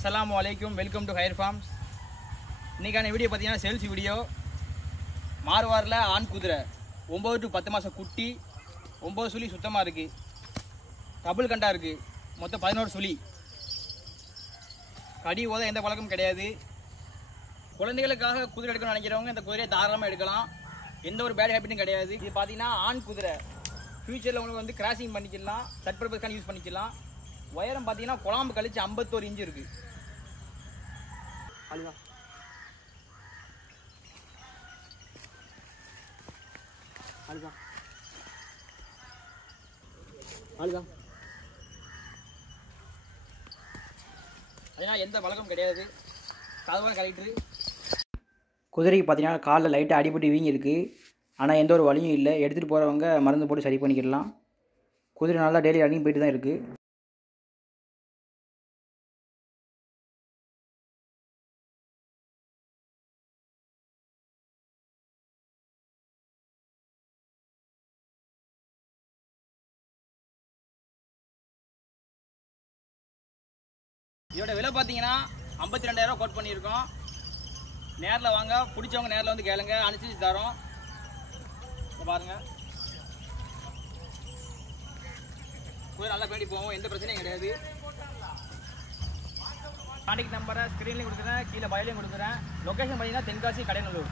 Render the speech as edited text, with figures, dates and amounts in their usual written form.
அஸ்ஸலாமு அலைக்கும், welcome to higher forms. இன்றைக்கான வீடியோ பார்த்தீங்கன்னா சேல்ஸ் வீடியோ. மார்வாரில் ஆண் குதிரை 9 to 10 மாதம் குட்டி, 9 சுழி சுத்தமாக இருக்குது, டபுள் கண்டா இருக்குது, மொத்தம் 11 சுழி. கடி ஓத எந்த பழக்கமும் கிடையாது. குழந்தைகளுக்காக குதிரை எடுக்கணும்னு நினைக்கிறவங்க இந்த குதிரையை தாராளமாக எடுக்கலாம். எந்த ஒரு பேட் ஹேபிட்டும் கிடையாது. இது பார்த்தீங்கன்னா ஆண் குதிரை. ஃபியூச்சரில் உங்களுக்கு வந்து கிராசிங் பண்ணிக்கலாம், தட் பர்பஸ்க்கான யூஸ் பண்ணிக்கலாம். உயரம் பார்த்தீங்கன்னா குழம்பு கழிச்சு 51 இன்ச்சு இருக்குது. அதுதான் அதுதான் அதுதான் அதனால் எந்த பழக்கம் கிடையாது. கதவை கலெக்டரு குதிரைக்கு பார்த்தீங்கன்னா காலில் லைட்டாக அடிபட்டு வீங்கி இருக்குது. ஆனால் எந்த ஒரு வலியும் இல்லை. எடுத்துகிட்டு போகிறவங்க மருந்து போட்டு சரி பண்ணிக்கிடலாம். குதிரை நல்லா டெய்லி ரன்னிங் போயிட்டு தான் இருக்குது. இதோட விலை பார்த்தீங்கன்னா 52,000 கோட் பண்ணியிருக்கோம். நேரில் வாங்க, பிடிச்சவங்க நேரில் வந்து கேளுங்க, அனுசரிச்சு தரோம். பாருங்க, குதிரை நல்லா பேடி போவோம், எந்த பிரச்சனையும் கிடையாது. கான்டாக்ட் நம்பரை ஸ்க்ரீன்லேயும் கொடுக்குறேன், கீழே பயிலையும் கொடுக்குறேன். லொக்கேஷன் பார்த்தீங்கன்னா தென்காசி, கடைநல்லூர்.